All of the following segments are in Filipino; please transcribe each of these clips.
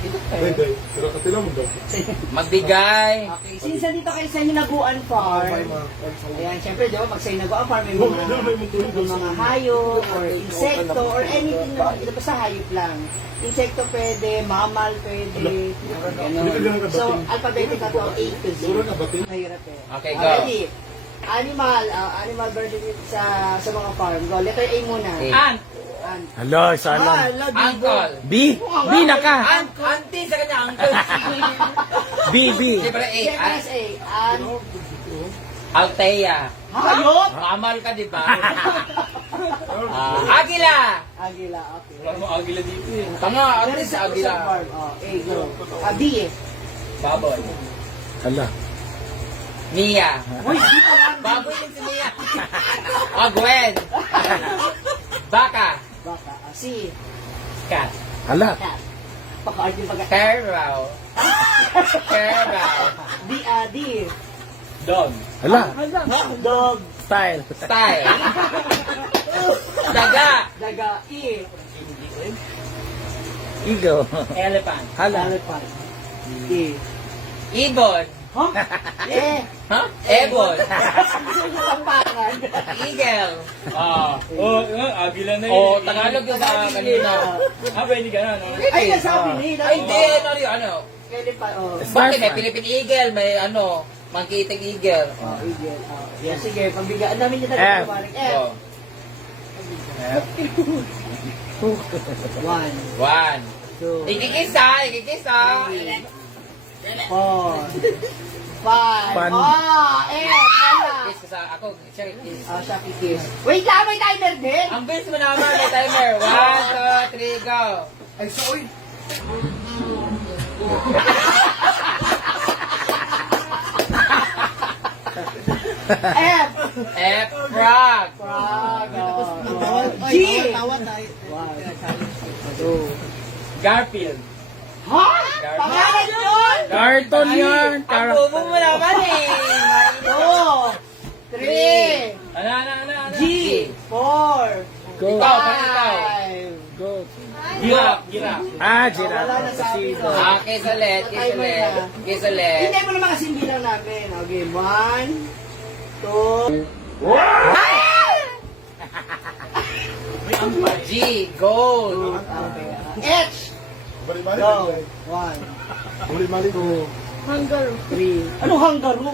Pwede. Pero katila mo daw. Magbigay. Okay, since nandito kayo sa Hinaguan Farm, ayan, syempre, di ba, mag-Hinaguan Farm, may mga hayop, or insekto, or anything na, ito pa sa hayop lang. Insekto pwede, mammal pwede, gano'n. So, alphabetical to, A to Z. Mahirap eh. Okay, go. Ready? Animal version sa mga farm. Go, letter A muna. Ant. Hello, salam. Uncle. B. B na ka. Auntie sa kanya, uncle. B, B. Siyempre A. Letter A. Althea. Hayop? Mamal ka, di ba? Agila. Agila, okay. Wala mo agila dito eh. Tanga, at least agila. A, go. B. Baboy. Hala. Mia. Uy, di pa lang. Baboy din si Mia. Gwen. Baka. Baka. C. Cat. Hala. Cat. Paka-art yung pagka... Carabao. Carabao. D. Dog. Hala. Dog. Style. Style. Daga. Daga. E. Ego. Elephant. Hala. Elephant. E. Ibon. Huh? E. Huh? Ebon. Tampakan. Eagle. Agila na yun. Oh, Tagalog yung sa kanina. Pwede ka na, no? Ay, nasabi ni. Ay, hindi. Ano yun? Ano? Elephant. Oh. Bakit may Philippine Eagle? May ano? Mangkiting Eagle. Oh, eagle. Oh. Yan, sige. Pambigaan namin niya F. talaga. F. Oh. 1, 1. 2, Ikikisa. Ikikisa. 4, 5. Pan. Oh, F. Wala. Kiss ka sa ako. Siya kiss. Oh, siya kikis. Wait lang, may timer din. Ang bilis mo naman. May timer. 1, 2, 3, go. Ay, sorry. F. F. Frog. Frog. G. 1, 2. Garfield. Ha? Pangalan yun? Carton yan. Ang bobo mo naman eh. 2, 3, Ano? G, 4, Go. Ikaw, ikaw. 5. Go. Giraffe. Ah, Wala giraffe. na sabi ko. Kiss ulit. Kiss ulit. Kiss ulit. Hindi mo naman kasi bilang namin. Okay, 1, 2, G. Gold. H. Bali-bali. Go. 1, Bali-bali ko. 3. Ano hangaro?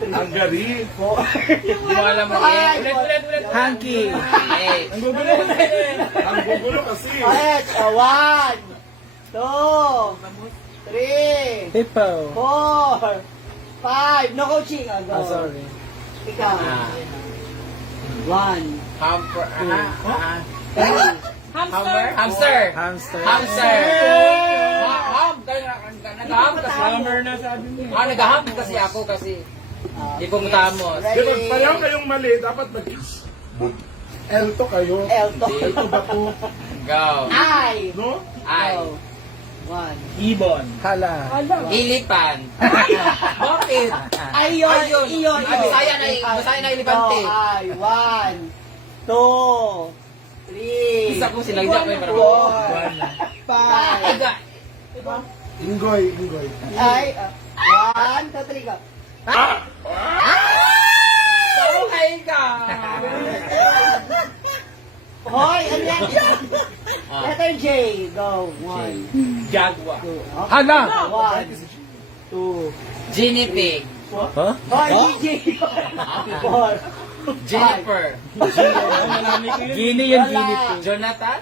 Hungary. 4. Hindi mo alam mo eh. Ulit. Hanky. H. Ang gugulo mo na yun. Ang gugulo kasi. H. 1, 2, 3, Hippo. 4, 5. No coaching. Go. Ah, sorry. Ikaw. 1, Hamper. 3. Hamster. Hamster. Hamster. Hamster. Nag-ham kasi. Summer na sabi mo. Nag-ham kasi ako kasi. Hindi po matamos. Di ba pareho kayong mali, dapat L to kayo. L to. Ito ba po? Go. I. No? I. 1. Ibon. Hala. Ilipan. Bakit? Ayun. Iyon. Bisaya na ilipante. I. 1, 2, 3. Isa ko sinagdak ko yung parang. 4, 5. Inggoy. Ay. 1, 2, 3, go. Sabuhay ka. Hoy, ano yan? Letter J. Go. 1, Jaguar. 2. Hala. 1, 2. Guinea pig. Huh? Hoy, DJ. 4. Jennifer. Gini yan, gini po. Jonathan?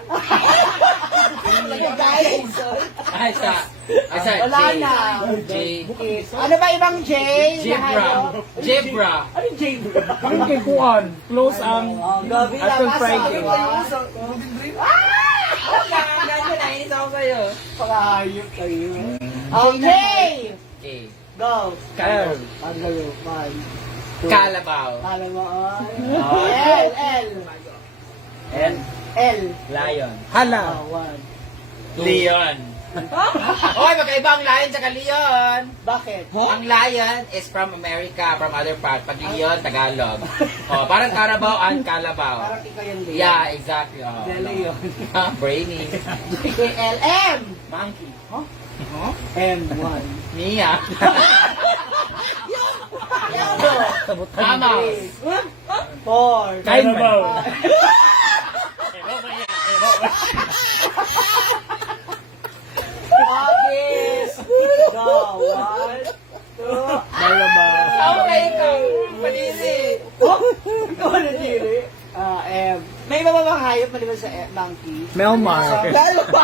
Guys. Ay, sa. Wala J. na. J. Ano ba ibang J? Zebra. Zebra. Ano yung J? Ang kay Kuan. Close ang Gabi lang. Apple Friday. Ganyan, nainis ako sa'yo. Pangahayop kayo. Okay. J. Go. L. Hanggang 5. Kalabaw. Alam mo, L. L. L. Lion. Hala. 1. Leon. Hoy, magkaiba ang lion sa leon. Bakit? Ang lion is from America, from other part. Pag leon, Tagalog. Oh, parang Carabao and Calabaw. Parang ikaw yung Leo. Yeah, exactly. Oh, Dele yun. Brainy. JKLM! Monkey. Huh? M1. Mia. Mama. 4. Carabao. Agis! Go! 1, 2, Okay, ikaw. Malili. oh! Ikaw na dili. M. May iba ba bang hayop maliban sa monkey? Melmar. Dalawa.